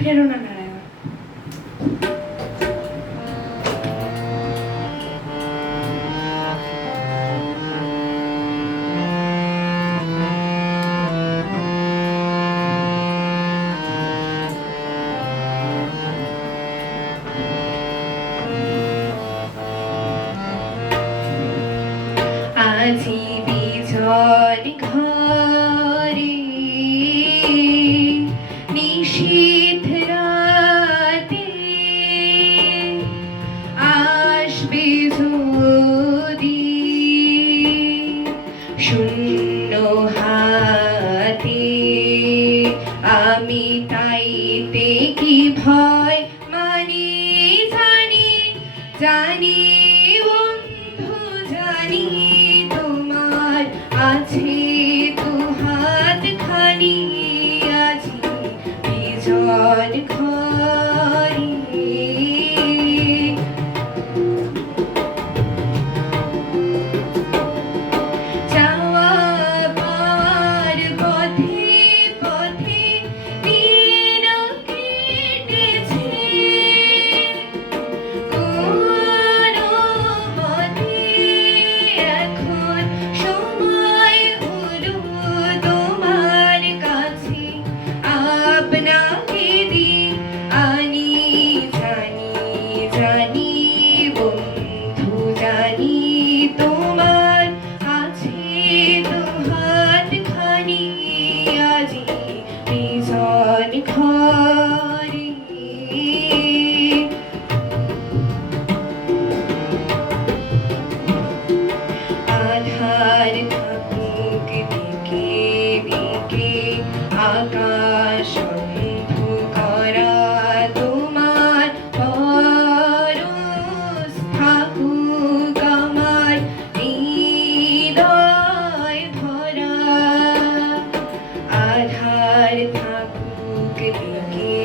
প্রেরণা নারায়ণ। আজি বিজন ঘরে নিশীথ রাতে আসবে যদি শূন্য হাতে, আমি তাইতে কি ভয় মানি জানি, জানি বন্ধু জানি, তোমার আছে তো হাত খানি আজি বিজন ঘরে। যাওয়া পাওয়ার পথে পথে দিন কেটেছে, কোনো মতে এখন সময় হলো তোমার কাছে আপনাকে দিই আনি, জানি জানি বন্ধু জানি, তোমার আছে তো হাত খানি আজি বিজন ঘরে। আধার থাকুক দিকে দিকে, আকাশ অন্ধকারা, তোমার পরশ থাকুক আমার হৃদয় ভরা। আধার থাকুক দিকে